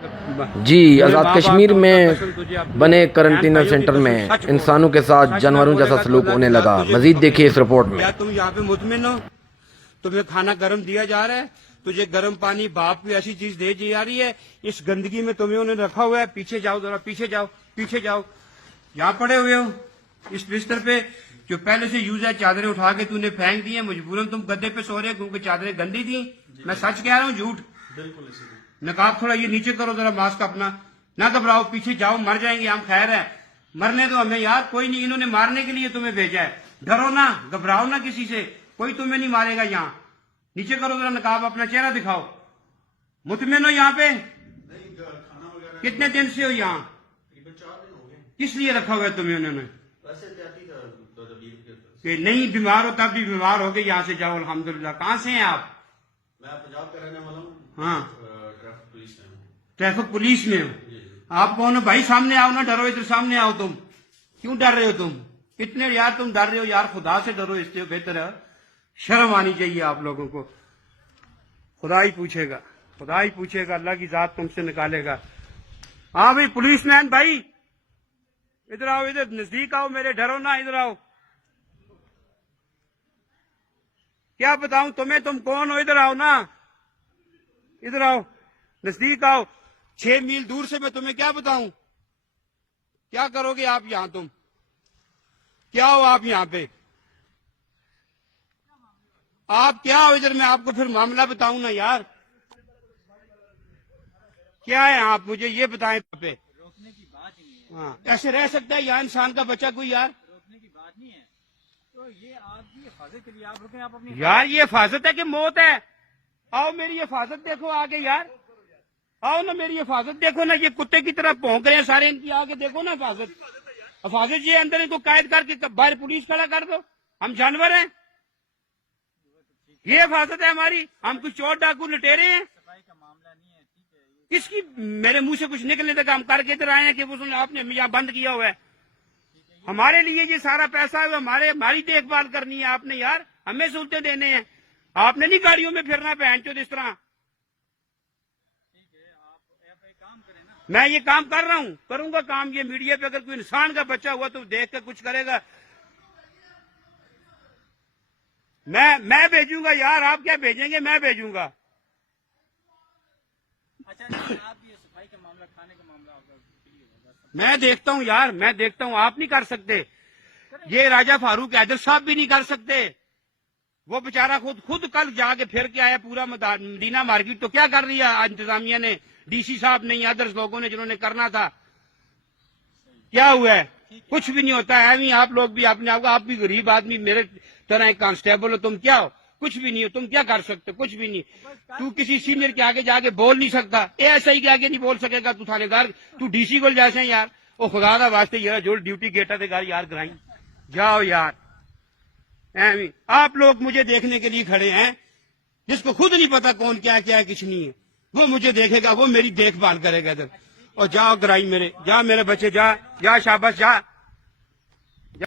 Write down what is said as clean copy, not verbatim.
जी, आज़ाद कश्मीर में बने quarantine centre में इंसानों के साथ जानवरों जैसा सलूक होने लगा। मजीद देखिए इस रिपोर्ट में। क्या तुम यहाँ पे मुतमिन हो? तुम्हें खाना गर्म दिया जा रहा है, तुझे गर्म पानी, भाप भी ऐसी चीज दे दी जा रही है। इस गंदगी में तुम्हें उन्होंने रखा हुआ है। पीछे जाओ जरा, पीछे जाओ, पीछे जाओ। यहाँ पड़े हुए हो इस बिस्तर पे, जो पहले से यूज है, चादरें उठा के तूने फेंक दी है। मजबूरन तुम गद्दे पे सो रहे हो क्योंकि चादरें गंदी थी। मैं सच कह रहा हूँ, झूठ? बिल्कुल। नकाब थोड़ा ये नीचे करो जरा, मास्क अपना। ना घबराओ, पीछे जाओ, मर जाएंगे हम, खैर है, मरने दो हमें यार। कोई नहीं, इन्होंने मारने के लिए तुम्हें भेजा है। डरो ना, घबराओ ना किसी से, कोई तुम्हें नहीं मारेगा। यहाँ नीचे करो जरा नकाब, अपना चेहरा दिखाओ। मुतमिन हो यहाँ पे? कितने दिन से हो यहाँ? 4 दिन हो गए। किस लिए रखा हुआ है तुम्हें उन्होंने? कि नहीं बीमार हो तब भी बीमार हो गए। यहाँ से जाओ, अल्हम्दुलिल्लाह। कहाँ से हैं आप? मैं पंजाब का रहने वाला हूँ। हाँ, ट्रैफिक पुलिस में हूँ। ट्रैफिक पुलिस में हो आप? कौन हो भाई? सामने आओ ना, डरो, इधर सामने आओ। तुम क्यों डर रहे हो? तुम कितने यार तुम डर रहे हो यार? खुदा से डरो, इससे बेहतर है। शर्म आनी चाहिए आप लोगों को। खुदा ही पूछेगा, खुदा ही पूछेगा, अल्लाह की जात तुमसे निकालेगा। हाँ भाई पुलिसमैन भाई, इधर आओ, इधर नजदीक आओ मेरे, डरो ना, इधर आओ। क्या बताऊं तुम्हें, तुम कौन हो? इधर आओ ना, इधर आओ, नजदीक आओ। 6 मील दूर से मैं तुम्हें क्या बताऊं? क्या करोगे आप यहां? तुम क्या हो आप यहां पे? आप क्या हो इधर? मैं आपको फिर मामला बताऊं ना यार। क्या है आप? मुझे ये बताएं। पे रोकने की बात ही नहीं है। हाँ, ऐसे रह सकता है यहाँ इंसान का बच्चा कोई यार? रोकने की बात नहीं है। तो ये आपकी हिफाजत के लिए आप रुके, आप अपनी यार ये हिफाजत है कि मौत है? आओ मेरी हिफाजत देखो आगे यार, आओ ना मेरी हिफाजत देखो ना। ये कुत्ते की तरह भौंक रहे हैं सारे, इनकी आगे देखो ना हिफाजत। हिफाजत ये अंदर इनको कैद करके बाहर पुलिस खड़ा कर दो। हम जानवर हैं? ये हिफाजत है हमारी? हम कुछ चोर डाकू लुटेरे हैं? सफाई का मामला नहीं है, ठीक है। किसकी? मेरे मुंह से कुछ निकलने तक हम करके इधर आए हैं कि वो आपने यहाँ बंद किया हुआ है। हमारे लिए ये सारा पैसा है, हमारी देखभाल करनी है आपने यार, हमें सहूलतें देने हैं। आपने नहीं गाड़ियों में फिरना पहन चो इस तरह। ठीक है, आप एक काम करें ना। मैं ये काम कर रहा हूँ, करूंगा काम। ये मीडिया पे अगर कोई इंसान का बच्चा हुआ तो देख कर कुछ करेगा। मैं भेजूंगा यार, आप क्या भेजेंगे? मैं भेजूंगा। अच्छा नहीं, आप ये सफाई का मामला, खाने का मामला होगा, मैं देखता हूँ यार, मैं देखता हूँ। आप नहीं कर सकते, ये राजा फारूक हैदर साहब भी नहीं कर सकते। वो बेचारा खुद कल जाके फिर के आया पूरा मदीना मार्केट। तो क्या कर रही है इंतजामिया ने, डीसी साहब नहीं, अदर्स लोगों ने जिन्होंने करना था? क्या हुआ है? कुछ भी नहीं होता है। नहीं, आप लोग भी अपने आप, आप भी गरीब आदमी मेरे तरह एक कांस्टेबल हो। तुम क्या हो? कुछ भी नहीं हो। तुम क्या कर सकते? कुछ भी नहीं। तू किसी सीनियर के आगे जाके बोल नहीं सकता। एएसआई के आगे नहीं बोल सकेगा तू थानेदार। तू डीसी को जैसे यार। ओ खुदा दा वास्ते यार, जो ड्यूटी गेटा दे यार ग्राई जाओ यार। आप लोग मुझे देखने के लिए खड़े हैं, जिसको खुद नहीं पता कौन क्या है कुछ नहीं है। वो मुझे देखेगा, वो मेरी देखभाल करेगा इधर। और जाओ ग्राई मेरे, जा मेरे बच्चे, जा जा, शाबाश, जा।